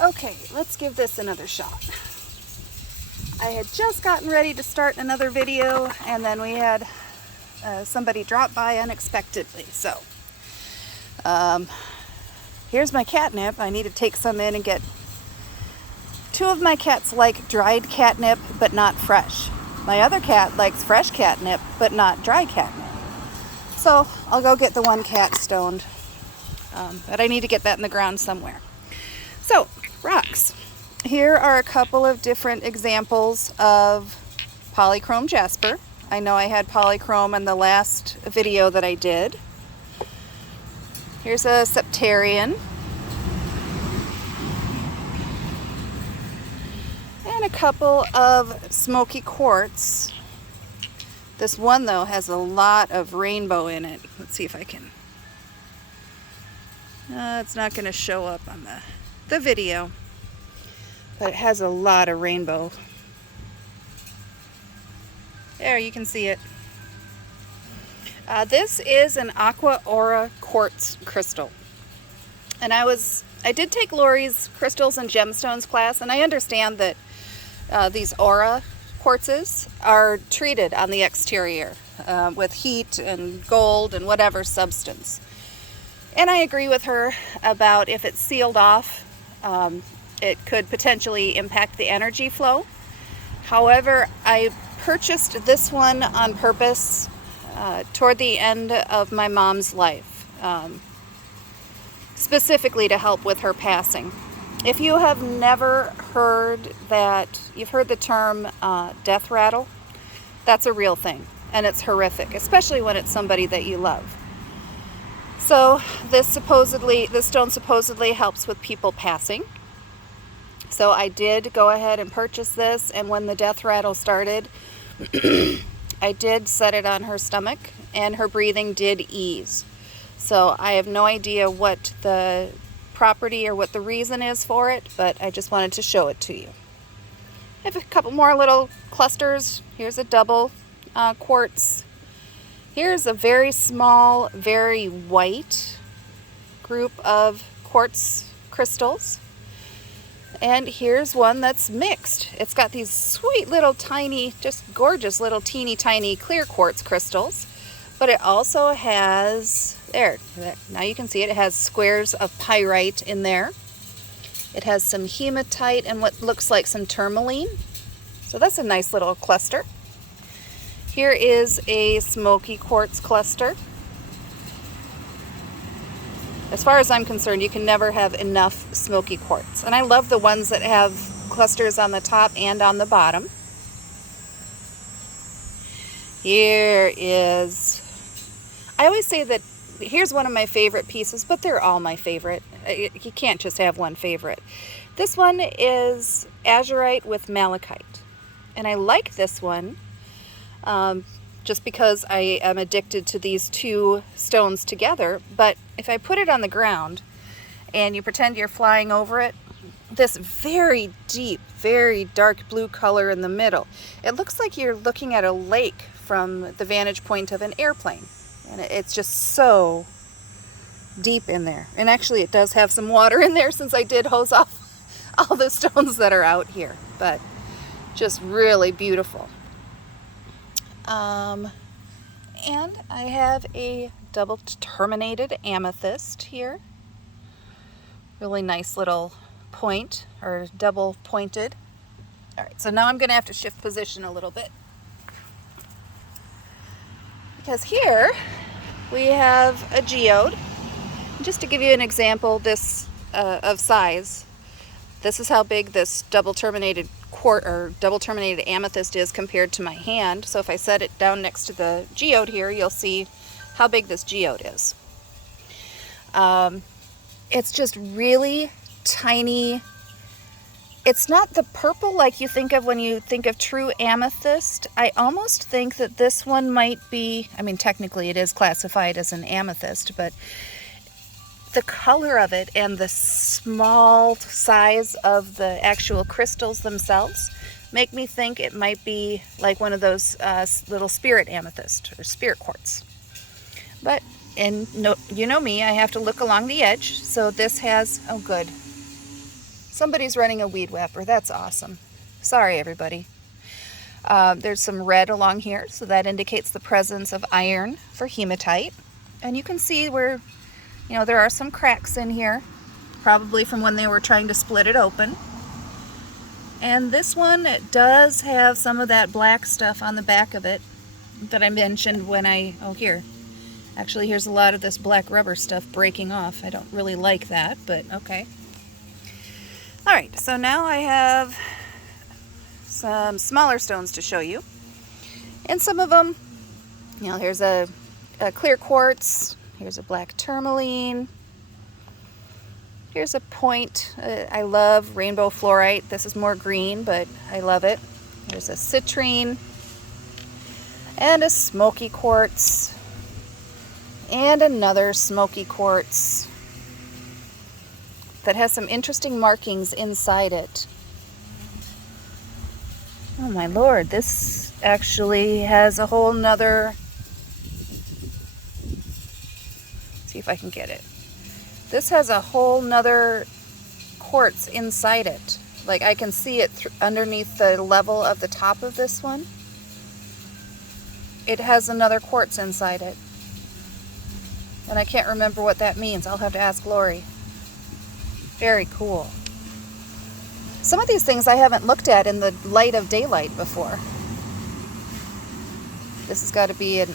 Okay, let's give this another shot. I had just gotten ready to start another video, and then we had somebody drop by unexpectedly. So here's my catnip. I need to take some in and get. Two of my cats like dried catnip, but not fresh. My other cat likes fresh catnip, but not dry catnip. So I'll go get the one cat stoned. But I need to get that in the ground somewhere. So, rocks. Here are a couple of different examples of Polychrome Jasper. I know I had polychrome in the last video that I did. Here's a septarian. And a couple of Smoky Quartz. This one, though, has a lot of rainbow in it. Let's see if I can... it's not going to show up on the video, but it has a lot of rainbow. There, you can see it. This is an Aqua Aura quartz crystal. And I did take Lori's crystals and gemstones class, and I understand that these aura quartzes are treated on the exterior with heat and gold and whatever substance. And I agree with her about if it's sealed off, it could potentially impact the energy flow. However, I purchased this one on purpose toward the end of my mom's life, specifically to help with her passing. If you have never heard that, you've heard the term death rattle, that's a real thing, and it's horrific, especially when it's somebody that you love. So this stone supposedly helps with people passing. So I did go ahead and purchase this, and when the death rattle started, I did set it on her stomach, and her breathing did ease. So I have no idea what the property or what the reason is for it, but I just wanted to show it to you. I have a couple more little clusters. Here's a double quartz. Here's a very small, very white group of quartz crystals. And here's one that's mixed. It's got these sweet little tiny, just gorgeous little teeny tiny clear quartz crystals. But it also has, there, now you can see it, it has squares of pyrite in there. It has some hematite and what looks like some tourmaline. So that's a nice little cluster. Here is a Smoky Quartz cluster. As far as I'm concerned, you can never have enough Smoky Quartz. And I love the ones that have clusters on the top and on the bottom. Here is, I always say that here's one of my favorite pieces, but they're all my favorite. You can't just have one favorite. This one is Azurite with Malachite. And I like this one just because I am addicted to these two stones together. But if I put it on the ground and you pretend you're flying over it, this very deep, very dark blue color in the middle, it looks like you're looking at a lake from the vantage point of an airplane. And it's just so deep in there. And actually it does have some water in there since I did hose off all the stones that are out here. But just really beautiful. And I have a double terminated amethyst here. Really nice little point, or double pointed. All right, so now I'm going to have to shift position a little bit. Because here we have a geode. Just to give you an example this of size, this is how big this double terminated amethyst is compared to my hand. So if I set it down next to the geode here, you'll see how big this geode is. It's just really tiny. It's not the purple like you think of when you think of true amethyst. I almost think that this one might be, I mean, technically it is classified as an amethyst, but the color of it and the small size of the actual crystals themselves make me think it might be like one of those little spirit amethyst or spirit quartz. But, and no, you know me, I have to look along the edge. So this has, oh good, Somebody's running a weed whapper. That's awesome. Sorry, everybody. There's some red along here, so that indicates the presence of iron for hematite. And you can see where, there are some cracks in here, probably from when they were trying to split it open. And this one, it does have some of that black stuff on the back of it that I mentioned when here. Actually, here's a lot of this black rubber stuff breaking off. I don't really like that, but okay. All right, so now I have some smaller stones to show you. And some of them, here's a clear quartz. Here's a black tourmaline. Here's a point. I love rainbow fluorite. This is more green, but I love it. There's a citrine and a smoky quartz and another smoky quartz that has some interesting markings inside it. Oh my lord, this actually has a whole nother, see if I can get it. This has a whole nother quartz inside it. Like I can see it underneath the level of the top of this one. It has another quartz inside it. And I can't remember what that means. I'll have to ask Lori. Very cool. Some of these things I haven't looked at in the light of daylight before. This has got to be an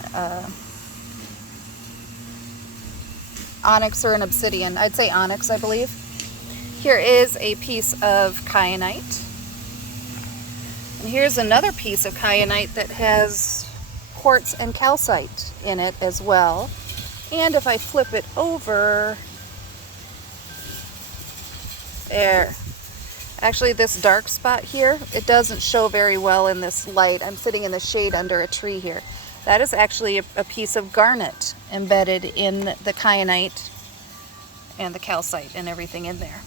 onyx or an obsidian. I'd say onyx, I believe. Here is a piece of kyanite. And here's another piece of kyanite that has quartz and calcite in it as well. And if I flip it over, there. Actually, this dark spot here, it doesn't show very well in this light. I'm sitting in the shade under a tree here. That is actually a piece of garnet embedded in the kyanite and the calcite and everything in there.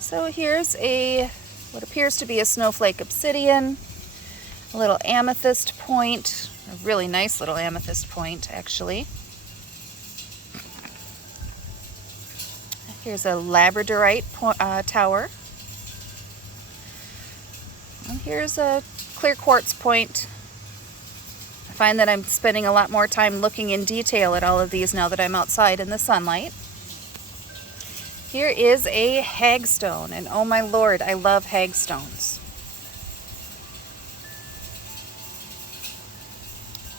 So here's what appears to be a snowflake obsidian, a little amethyst point, a really nice little amethyst point actually. Here's a Labradorite tower. And here's a clear quartz point. I find that I'm spending a lot more time looking in detail at all of these now that I'm outside in the sunlight. Here is a hagstone, and oh my lord, I love hagstones.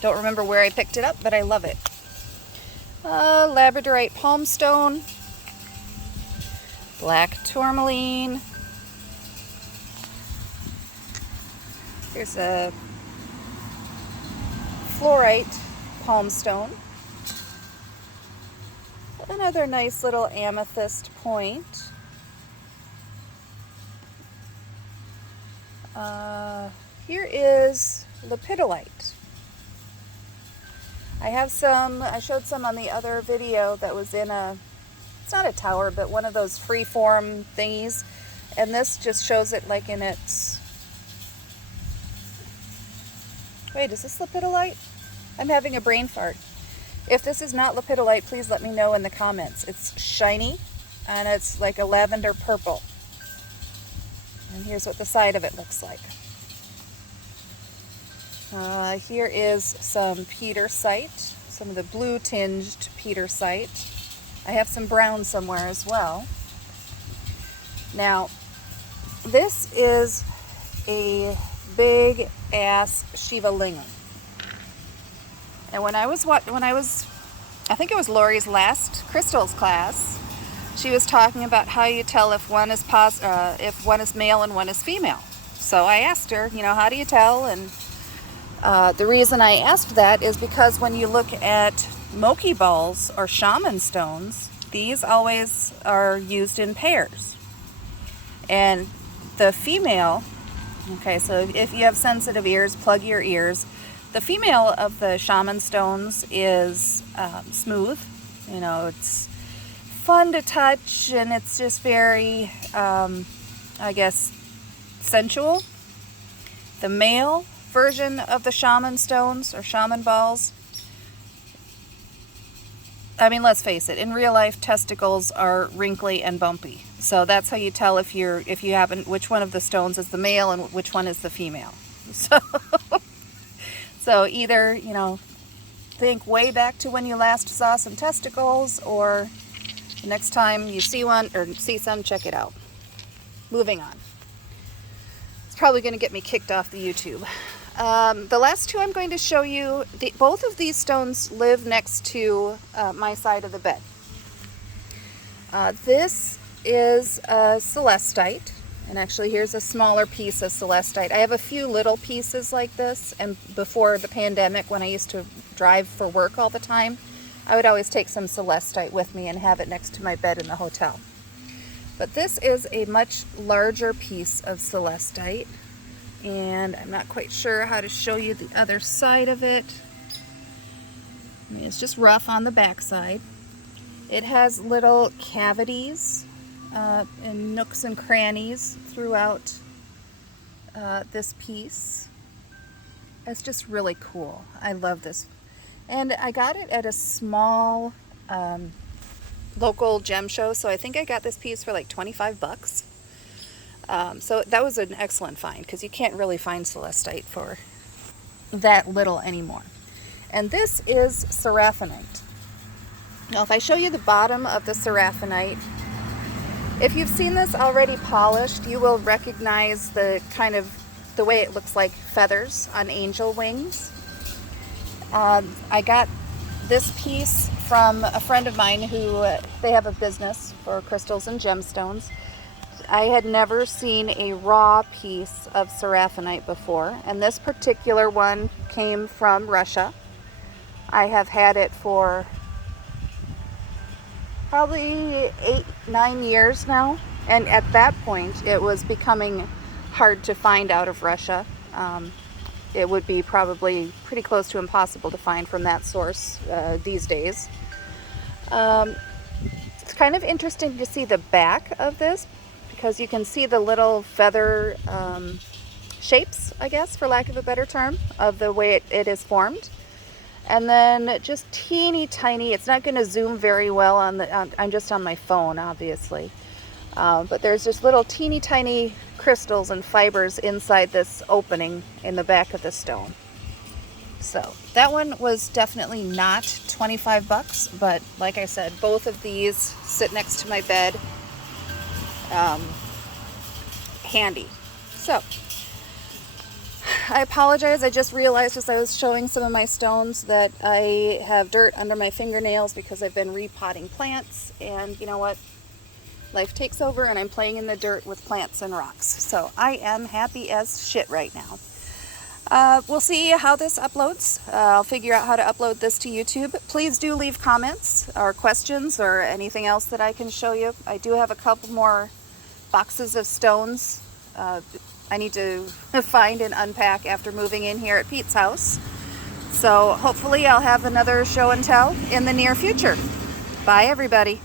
Don't remember where I picked it up, but I love it. Labradorite palmstone. Black tourmaline. Here's a fluorite palmstone. Another nice little amethyst point. Here is lepidolite. I showed some on the other video that was in it's not a tower, but one of those free-form thingies. And this just shows it like in its... Wait, is this lepidolite? I'm having a brain fart. If this is not lepidolite, please let me know in the comments. It's shiny, and it's like a lavender purple. And here's what the side of it looks like. Here is some petersite, some of the blue-tinged petersite. I have some brown somewhere as well. Now, this is a big ass Shiva lingam. And when I think it was Lori's last crystals class, she was talking about how you tell if one is male and one is female. So I asked her, how do you tell? And the reason I asked that is because when you look at Moki balls or shaman stones, these always are used in pairs. And the female, okay, so if you have sensitive ears, plug your ears. The female of the shaman stones is smooth. It's fun to touch, and it's just very, I guess, sensual. The male version of the shaman stones or shaman balls I mean, let's face it, in real life, testicles are wrinkly and bumpy. So that's how you tell if you haven't, which one of the stones is the male and which one is the female. So, so either, you know, think way back to when you last saw some testicles, or the next time you see one or see some, check it out. Moving on. It's probably going to get me kicked off the YouTube. The last two I'm going to show you, both of these stones live next to my side of the bed. This is a celestite, and actually here's a smaller piece of celestite. I have a few little pieces like this, and before the pandemic, when I used to drive for work all the time, I would always take some celestite with me and have it next to my bed in the hotel. But this is a much larger piece of celestite, and I'm not quite sure how to show you the other side of it. I mean, it's just rough on the back side. It has little cavities and nooks and crannies throughout this piece. It's just really cool. I love this. And I got it at a small local gem show, so I think I got this piece for like 25 bucks. So that was an excellent find, because you can't really find celestite for that little anymore. And this is Seraphinite. Now if I show you the bottom of the Seraphinite, if you've seen this already polished, you will recognize the way it looks like feathers on angel wings. I got this piece from a friend of mine who they have a business for crystals and gemstones. I had never seen a raw piece of Seraphinite before, and this particular one came from Russia. I have had it for probably 8-9 years now, and at that point it was becoming hard to find out of Russia. It would be probably pretty close to impossible to find from that source these days. It's kind of interesting to see the back of this, because you can see the little feather shapes, I guess, for lack of a better term, of the way it is formed. And then just teeny tiny, it's not going to zoom very well I'm just on my phone, obviously. But there's just little teeny tiny crystals and fibers inside this opening in the back of the stone. So that one was definitely not 25 bucks, but like I said, both of these sit next to my bed. Handy. So I apologize, I just realized as I was showing some of my stones that I have dirt under my fingernails because I've been repotting plants, and you know what? Life takes over and I'm playing in the dirt with plants and rocks. So I am happy as shit right now. We'll see how this uploads. I'll figure out how to upload this to YouTube. Please do leave comments or questions or anything else that I can show you. I do have a couple more boxes of stones I need to find and unpack after moving in here at Pete's house. So hopefully I'll have another show and tell in the near future. Bye everybody.